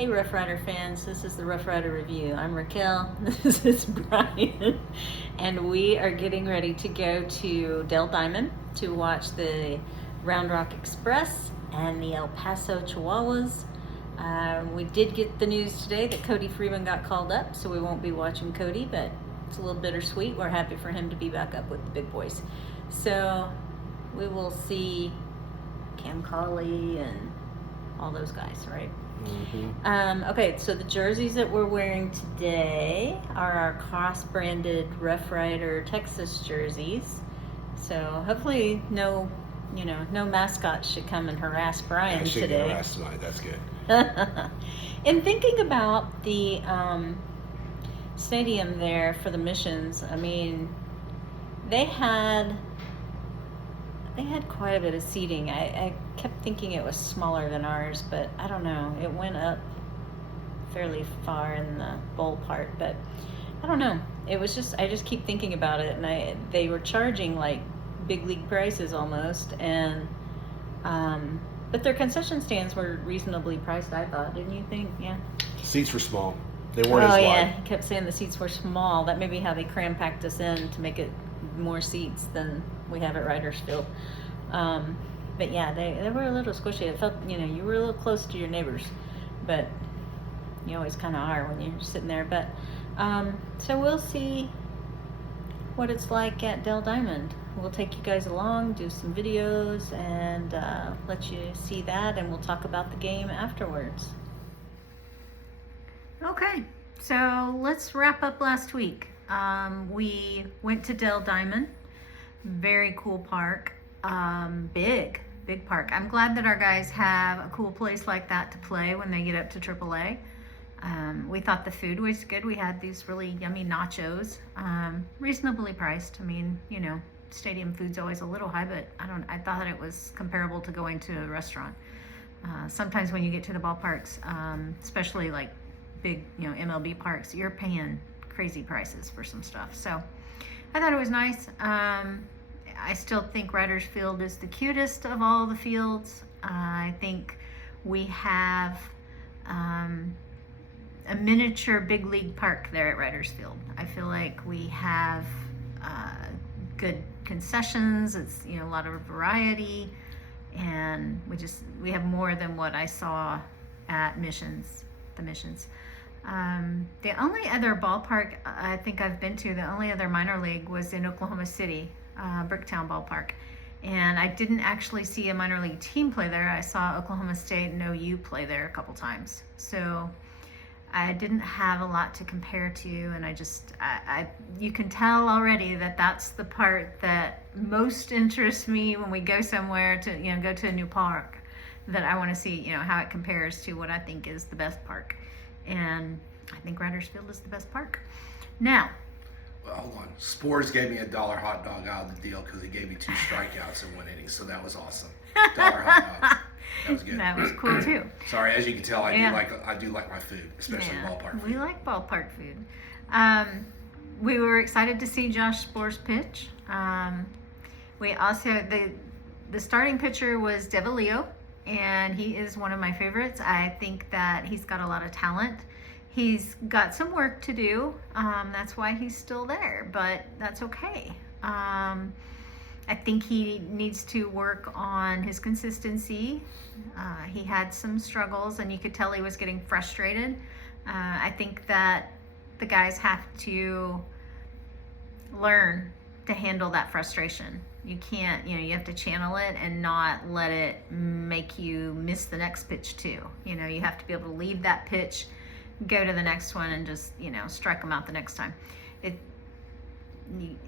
Hey Rough Rider fans, this is the Rough Rider Review. I'm Raquel, this is Brian, and we are getting ready to go to Dell Diamond to watch the Round Rock Express and the El Paso Chihuahuas. We did get the news today that Cody Freeman got called up, so we won't be watching Cody, but it's a little bittersweet. We're happy for him to be back up with the big boys. So we will see Cam Colley and all those guys, right? Mm-hmm. Okay, so the jerseys that we're wearing today are our cross-branded Rough Rider Texas jerseys. So hopefully no mascots should come and harass Brian I should today. get harassed tonight. That's good. In thinking about the stadium there for the missions, I mean, they had quite a bit of seating. I kept thinking it was smaller than ours, but I don't know. It went up fairly far in the bowl part, but I don't know. It was just, I just keep thinking about it, and they were charging like big league prices almost, and but their concession stands were reasonably priced, I thought. Didn't you think? Yeah. Seats were small. They weren't as wide. Oh yeah, he kept saying the seats were small. That may be how they cram-packed us in to make it more seats than we have at Riders Field. But yeah, they were a little squishy. It felt, you were a little close to your neighbors, but you always kind of are when you're sitting there. But so we'll see what it's like at Dell Diamond. We'll take you guys along, do some videos, and let you see that, and we'll talk about the game afterwards. Okay, so let's wrap up last week. We went to Dell Diamond. Very cool park. Big park. I'm glad that our guys have a cool place like that to play when they get up to AAA. We thought the food was good. We had these really yummy nachos, reasonably priced. I mean, stadium food's always a little high, but I thought it was comparable to going to a restaurant. Sometimes when you get to the ballparks, especially like big, MLB parks, you're paying crazy prices for some stuff. So I thought it was nice. I still think Riders Field is the cutest of all the fields. I think we have a miniature big league park there at Riders Field. I feel like we have good concessions. It's a lot of variety, and we have more than what I saw at the Missions. The only other ballpark I think I've been to, the only other minor league was in Oklahoma City, Bricktown Ballpark. And I didn't actually see a minor league team play there. I saw Oklahoma State and OU play there a couple times. So I didn't have a lot to compare to, and you can tell already that that's the part that most interests me when we go somewhere to, go to a new park, that I want to see, how it compares to what I think is the best park. And I think Riders Field is the best park. Now, Well, hold on. Spores gave me $1 hot dog out of the deal because he gave me 2 strikeouts in 1 inning, so that was awesome. $1 hot dogs. That was good. That was cool too. Sorry, as you can tell, I do like my food, especially ballpark food. We like ballpark food. We were excited to see Josh Spores pitch. We also the starting pitcher was Devilio, and he is one of my favorites. I think that he's got a lot of talent. He's got some work to do. That's why he's still there, but that's okay. I think he needs to work on his consistency. He had some struggles, and you could tell he was getting frustrated. I think that the guys have to learn to handle that frustration. You can't, you have to channel it and not let it make you miss the next pitch too. You have to be able to leave that pitch, go to the next one, and just, strike them out the next time.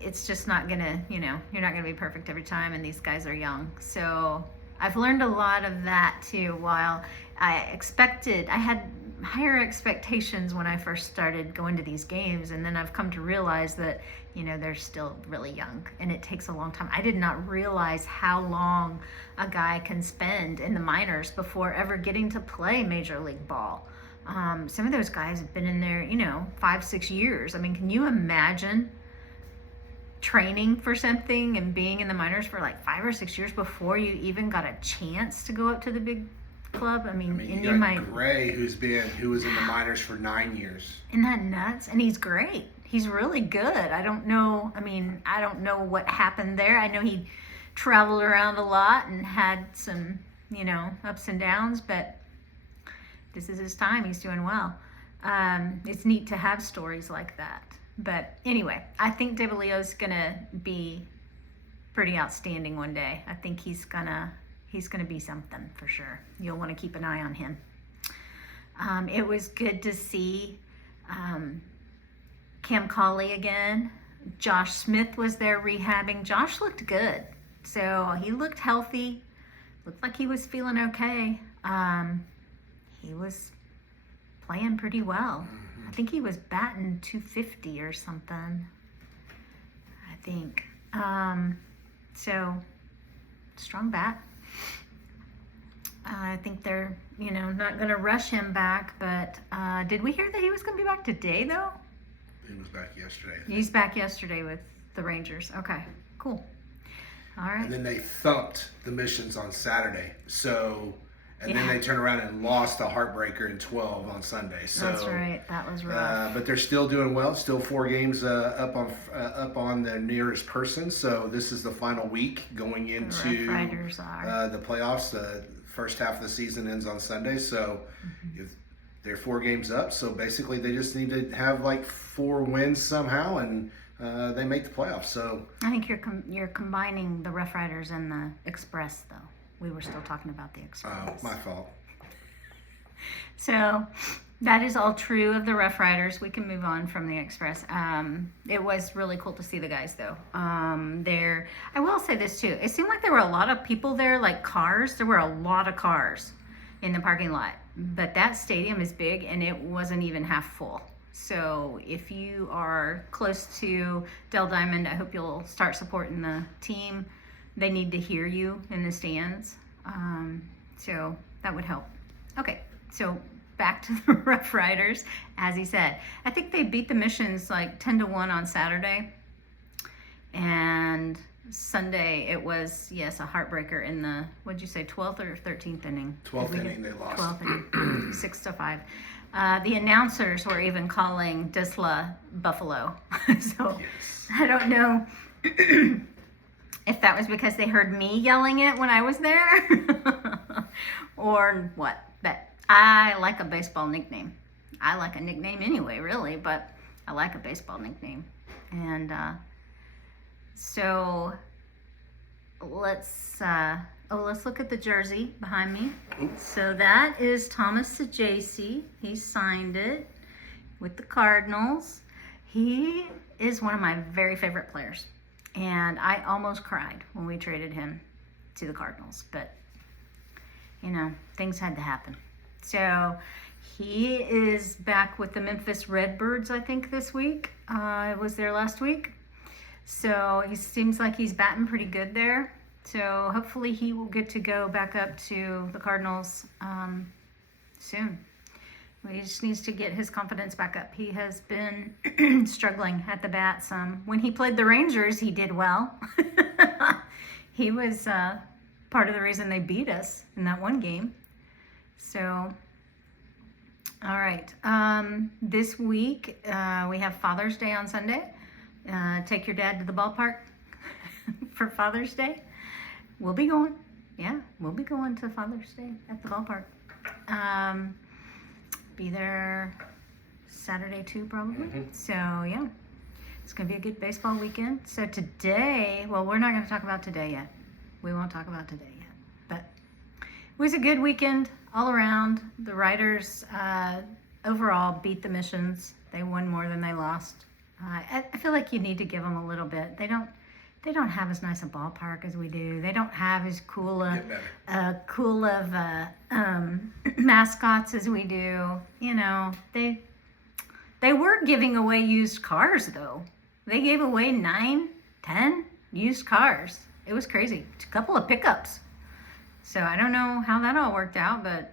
It's just not gonna, you're not gonna be perfect every time, and these guys are young. So I've learned a lot of that too. While I had higher expectations when I first started going to these games, and then I've come to realize that, they're still really young, and it takes a long time. I did not realize how long a guy can spend in the minors before ever getting to play Major League Ball. Some of those guys have been in there, 5-6 years. I mean, can you imagine training for something and being in the minors for like 5 or 6 years before you even got a chance to go up to the big club. I mean, You and got you might. Gray, who was in the minors for 9 years. Isn't that nuts? And he's great. He's really good. I don't know. I mean, I don't know what happened there. I know he traveled around a lot and had some, ups and downs, but this is his time. He's doing well. It's neat to have stories like that. But anyway, I think DeVillio's gonna be pretty outstanding one day. I think he's gonna be something for sure. You'll want to keep an eye on him. It was good to see Cam Colley again. Josh Smith was there rehabbing. Josh looked good. So he looked healthy. Looked like he was feeling okay. He was playing pretty well. I think he was batting 250 or something. I think. So, strong bat. I think they're, not going to rush him back. But did we hear that he was going to be back today, though? He was back yesterday. He's back yesterday with the Rangers. Okay, cool. All right. And then they thumped the Missions on Saturday. Then they turned around and lost a heartbreaker in 12 on Sunday. So that's right. That was rough. But they're still doing well. Still 4 games up on the nearest person. So this is the final week going into the playoffs. The first half of the season ends on Sunday. So if they're 4 games up, so basically they just need to have like 4 wins somehow, and they make the playoffs. So I think you're combining the RoughRiders and the Express, though. We were still talking about the Express. Oh, my fault. So that is all true of the RoughRiders. We can move on from the Express. It was really cool to see the guys, though. I will say this, too. It seemed like there were a lot of people there, like cars. There were a lot of cars in the parking lot. But that stadium is big, and it wasn't even half full. So if you are close to Dell Diamond, I hope you'll start supporting the team. They need to hear you in the stands. So that would help. Okay, so back to the RoughRiders. As he said, I think they beat the Missions like 10-1 on Saturday. And Sunday it was, yes, a heartbreaker in the, what'd you say, 12th or 13th inning? 12th inning they lost. 12th inning, 6-5. The announcers were even calling Disla Buffalo. So Yes. I don't know if that was because they heard me yelling it when I was there or what. But I like a baseball nickname. I like a nickname anyway, really, but I like a baseball nickname. And so let's look at the jersey behind me. So that is Thomas Sajaci. He signed it with the Cardinals. He is one of my very favorite players. And I almost cried when we traded him to the Cardinals. But, things had to happen. So he is back with the Memphis Redbirds, I think, this week. I was there last week. So he seems like he's batting pretty good there. So hopefully he will get to go back up to the Cardinals soon. He just needs to get his confidence back up. He has been struggling at the bat some. When he played the Rangers, he did well. He was part of the reason they beat us in that one game. So, all right. This week, we have Father's Day on Sunday. Take your dad to the ballpark for Father's Day. We'll be going. Yeah, we'll be going to Father's Day at the ballpark. Be there Saturday too, probably. So yeah, it's gonna be a good baseball weekend. So today, well, we're not gonna talk about today yet. We won't talk about today yet. But it was a good weekend all around. The Riders overall beat the Missions. They won more than they lost. I feel like you need to give them a little bit. They don't have as nice a ballpark as we do. They don't have as cool of mascots as we do. They were giving away used cars, though. They gave away 9, 10 used cars. It was crazy. A couple of pickups. So I don't know how that all worked out, but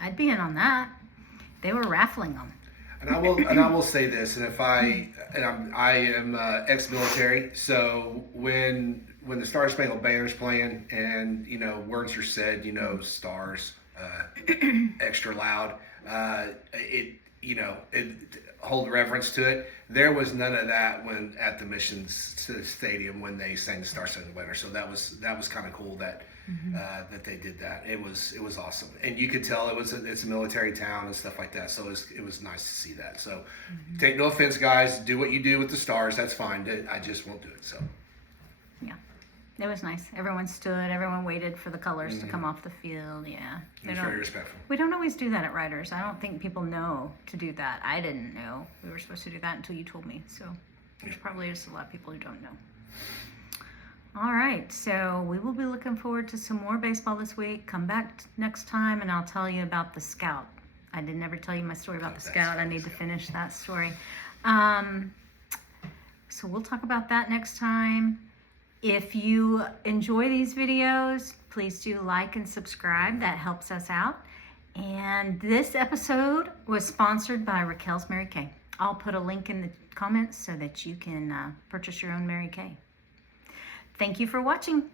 I'd be in on that. They were raffling them. And I will say this, and I am ex-military, so when the Star Spangled Banner's playing and words are said, stars, extra loud. Hold reverence to it. There was none of that when at the Mission Stadium when they sang the Star Spangled Banner. So that was kind of cool that that they did that. It was awesome, and you could tell it's a military town and stuff like that. So it was nice to see that. So take no offense, guys. Do what you do with the stars. That's fine. I just won't do it. So yeah. It was nice. Everyone stood. Everyone waited for the colors to come off the field. Yeah. It was very respectful. We don't always do that at Riders. I don't think people know to do that. I didn't know we were supposed to do that until you told me. So there's probably just a lot of people who don't know. All right. So we will be looking forward to some more baseball this week. Come back next time and I'll tell you about the Scout. I didn't ever tell you my story about the Scout. I need to finish that story. So we'll talk about that next time. If you enjoy these videos, please do like and subscribe. That helps us out. And this episode was sponsored by Raquel's Mary Kay. I'll put a link in the comments so that you can purchase your own Mary Kay. Thank you for watching.